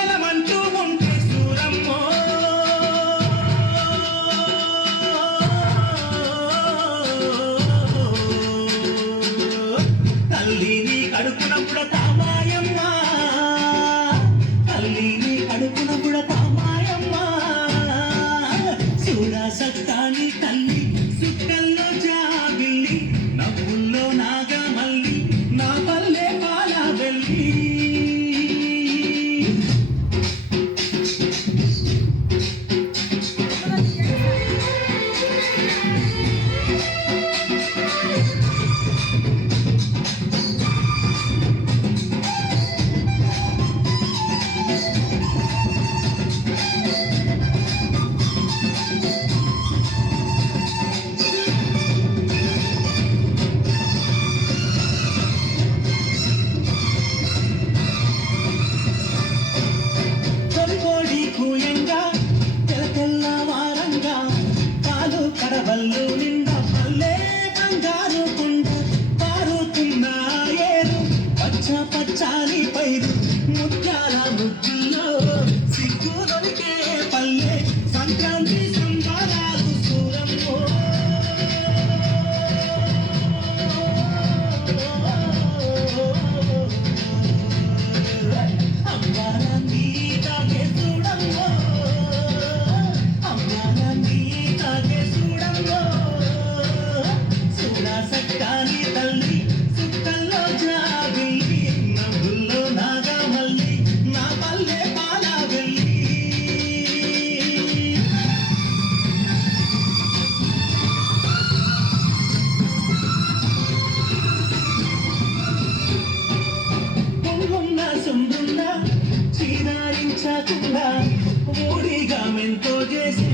చలమంటూ ఉంటే సూరమ్మో తల్లిని కడుపునప్పుడు తామాయమ్మ తల్లిని కడుపునప్పుడు తామాయమ్మ చూడా సత్తాని తల్లి సుట్టల్లో జాబిల్లి నవ్వుల్లో నాగమల్లి నా పల్లె పాల వెళ్ళి కడవల్లు నిండా పల్లె బంగారు కుండ పారుతున్న ఏరు పచ్చ పచ్చాని పైరు ముత్యాల ముద్దుల్లో సిగ్గులొలికే పల్లె సంక్రాంతి సంబరాలు సూరమ్మో అమ్మారాన్ని తాగే చూడమ్మో అమ్మారాన్ని తాగే సక్కాని తల్లి సుక్కల్లో జాబిల్లి నవ్వుల్లో నాగమల్లి నా పల్లె పాల వెళ్ళి పొంగున్న సొందున్న చీరారించకుండా ఊడిగా మెంతో చేసే